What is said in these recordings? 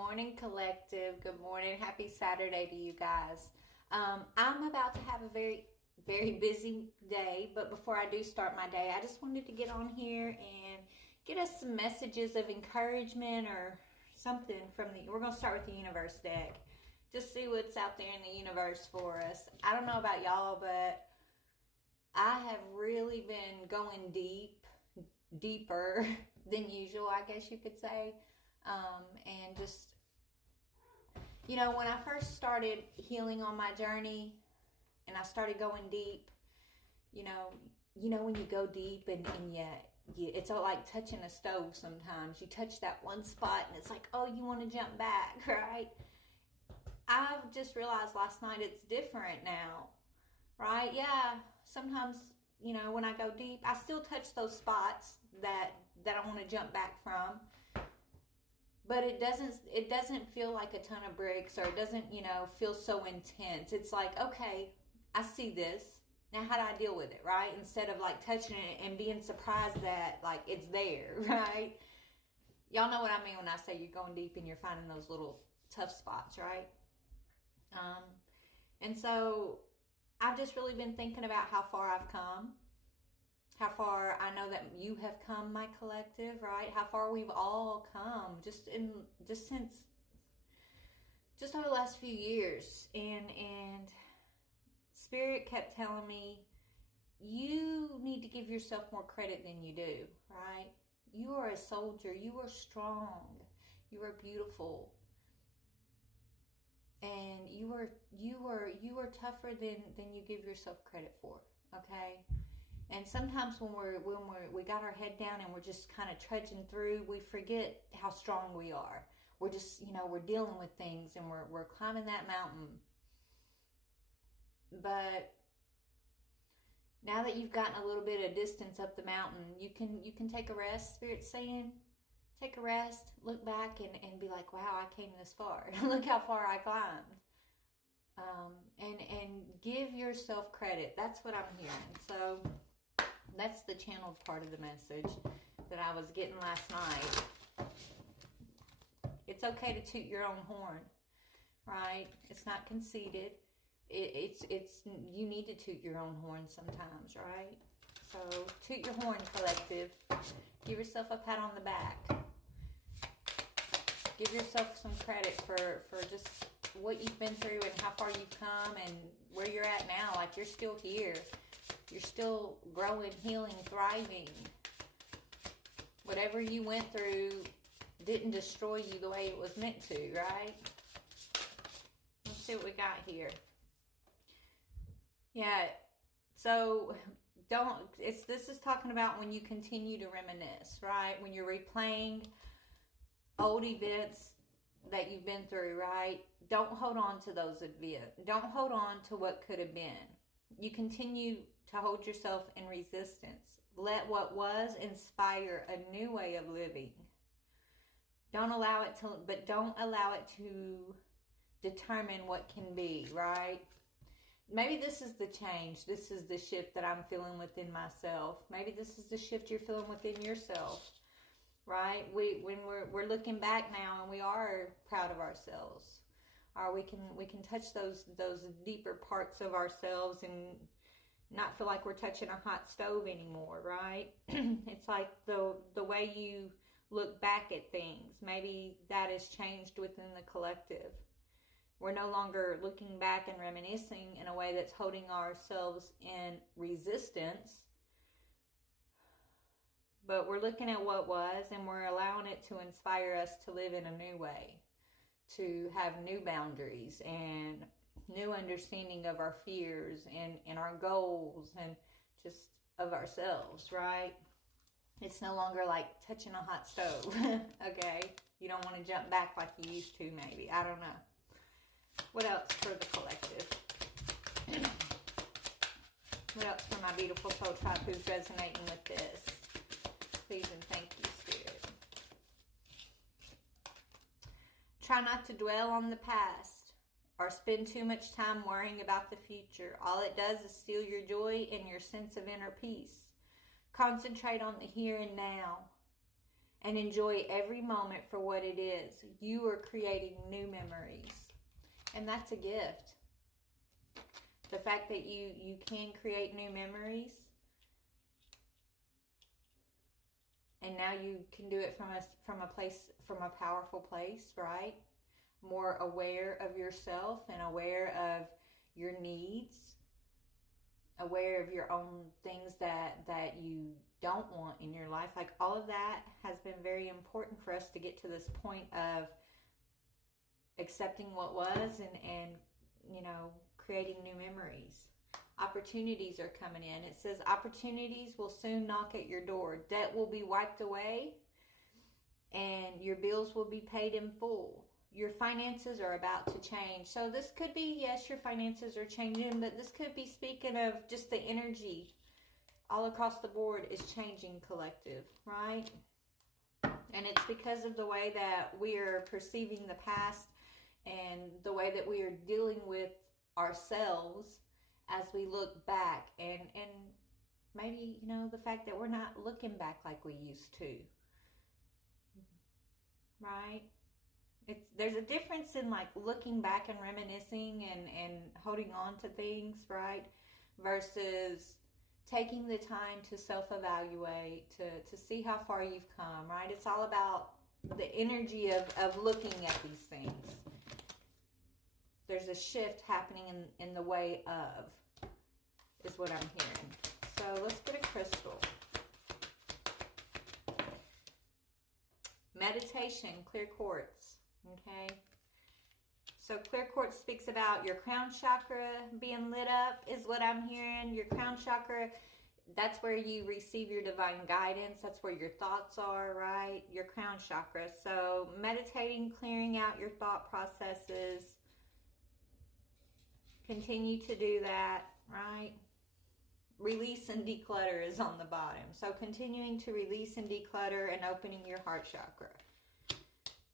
morning, collective. Good morning. Happy Saturday to you guys. I'm about to have a very busy day, but before I do start my day, I just wanted to get on here and get us some messages of encouragement or something from we're going to start with the universe deck. Just see what's out there in the universe for us. I don't know about y'all, but I have really been going deeper than usual, I guess you could say. And just, when I first started healing on my journey and I started going deep, when you go deep and it's all like touching a stove sometimes. You touch that one spot and it's like, oh, you want to jump back, right? I've just realized last night it's different now, right? Yeah, sometimes, when I go deep, I still touch those spots that I want to jump back from. But it doesn't feel like a ton of bricks, or it doesn't, feel so intense. It's like, okay, I see this. Now how do I deal with it, right? Instead of like touching it and being surprised that like it's there, right? Y'all know what I mean when I say you're going deep and you're finding those little tough spots, right? And so I've just really been thinking about how far I've come. How far I know that you have come, my collective, right? How far we've all come just since over the last few years. And Spirit kept telling me, you need to give yourself more credit than you do, right? You are a soldier. You are strong. You are beautiful. And you are tougher than you give yourself credit for, okay? And sometimes when we got our head down and we're just kind of trudging through, we forget how strong we are. We're just, we're dealing with things and we're climbing that mountain. But now that you've gotten a little bit of distance up the mountain, you can take a rest. Spirit's saying, take a rest, look back and be like, wow, I came this far. Look how far I climbed. And give yourself credit. That's what I'm hearing. So that's the channeled part of the message that I was getting last night. It's okay to toot your own horn, right? It's not conceited. It's you need to toot your own horn sometimes, right? So toot your horn, collective. Give yourself a pat on the back. Give yourself some credit for just what you've been through and how far you've come and where you're at now. Like, you're still here. You're still growing, healing, thriving. Whatever you went through didn't destroy you the way it was meant to, right? Let's see what we got here. Yeah, so this is talking about when you continue to reminisce, right? When you're replaying old events that you've been through, right? Don't hold on to those events. Don't hold on to what could have been. You continue to hold yourself in resistance. Let what was inspire a new way of living. Don't allow it to determine what can be, right? Maybe this is the change. This is the shift that I'm feeling within myself. Maybe this is the shift you're feeling within yourself, right? When we're looking back now and we are proud of ourselves, or we can touch those deeper parts of ourselves and not feel like we're touching a hot stove anymore, right? It's like the way you look back at things. Maybe that has changed within the collective. We're no longer looking back and reminiscing in a way that's holding ourselves in resistance, but we're looking at what was and we're allowing it to inspire us to live in a new way, to have new boundaries and new understanding of our fears and our goals and just of ourselves, right? It's no longer like touching a hot stove, okay? You don't want to jump back like you used to, maybe. I don't know. What else for the collective? What else for my beautiful soul tribe who's resonating with this? Please and thank you, Spirit. Try not to dwell on the past or spend too much time worrying about the future. All it does is steal your joy and your sense of inner peace. Concentrate on the here and now and enjoy every moment for what it is. You are creating new memories, and that's a gift. The fact that you can create new memories, and now you can do it from a powerful place, right? More aware of yourself and aware of your needs, aware of your own things that you don't want in your life. Like, all of that has been very important for us to get to this point of accepting what was and creating new memories. Opportunities are coming in. It says opportunities will soon knock at your door. Debt will be wiped away and your bills will be paid in full. Your finances are about to change. So this could be, yes, your finances are changing, but this could be speaking of just the energy all across the board is changing, collective, right? And it's because of the way that we are perceiving the past and the way that we are dealing with ourselves as we look back, and maybe, the fact that we're not looking back like we used to, right? There's a difference in like looking back and reminiscing and holding on to things, right? Versus taking the time to self-evaluate, to see how far you've come, right? It's all about the energy of looking at these things. There's a shift happening in the way of, is what I'm hearing. So let's get a crystal. Meditation, clear quartz. Okay. So clear quartz speaks about your crown chakra being lit up, is what I'm hearing. Your crown chakra, that's where you receive your divine guidance. That's where your thoughts are, right? Your crown chakra. So meditating, clearing out your thought processes. Continue to do that, right? Release and declutter is on the bottom. So continuing to release and declutter and opening your heart chakra.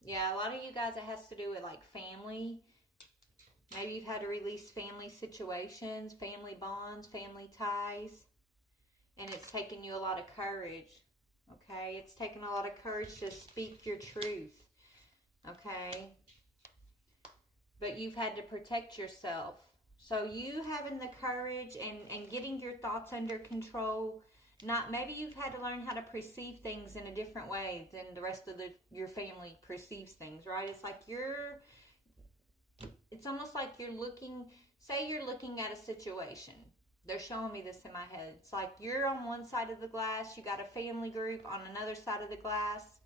Yeah, a lot of you guys, it has to do with like family. Maybe you've had to release family situations, family bonds, family ties. And it's taken you a lot of courage. Okay? It's taken a lot of courage to speak your truth. Okay? But you've had to protect yourself. So you having the courage and getting your thoughts under control. Maybe you've had to learn how to perceive things in a different way than the rest of your family perceives things, right? It's almost like say you're looking at a situation. They're showing me this in my head. It's like you're on one side of the glass, you got a family group on another side of the glass,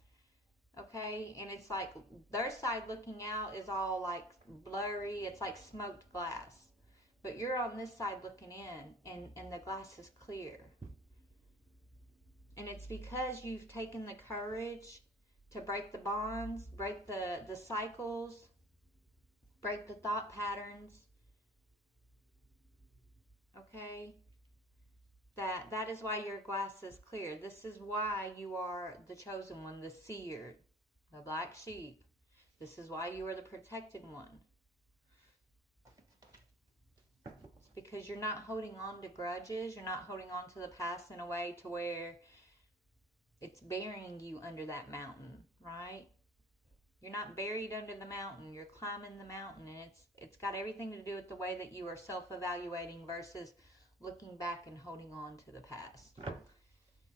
okay? And it's like their side looking out is all like blurry. It's like smoked glass. But you're on this side looking in, and the glass is clear. And it's because you've taken the courage to break the bonds, break the cycles, break the thought patterns. Okay? That is why your glass is clear. This is why you are the chosen one, the seer, the black sheep. This is why you are the protected one. Because you're not holding on to grudges. You're not holding on to the past in a way to where it's burying you under that mountain, right? You're not buried under the mountain. You're climbing the mountain, and it's got everything to do with the way that you are self-evaluating versus looking back and holding on to the past.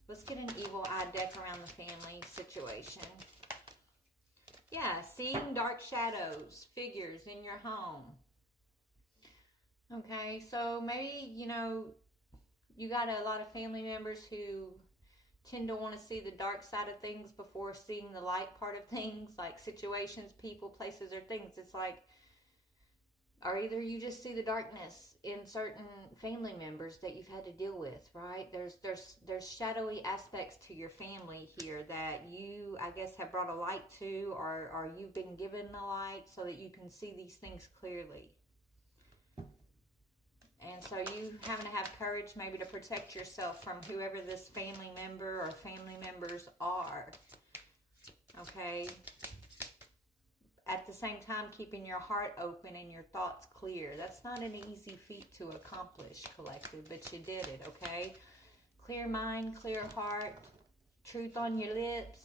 Let's get an evil eye deck around the family situation. Yeah, seeing dark shadows, figures in your home. Okay, so maybe, you got a lot of family members who tend to want to see the dark side of things before seeing the light part of things, like situations, people, places, or things. It's like, or either you just see the darkness in certain family members that you've had to deal with, right? There's shadowy aspects to your family here that you, I guess, have brought a light to, or you've been given a light so that you can see these things clearly. And so you having to have courage maybe to protect yourself from whoever this family member or family members are. Okay? At the same time, keeping your heart open and your thoughts clear. That's not an easy feat to accomplish, collective, but you did it, okay? Clear mind, clear heart, truth on your lips,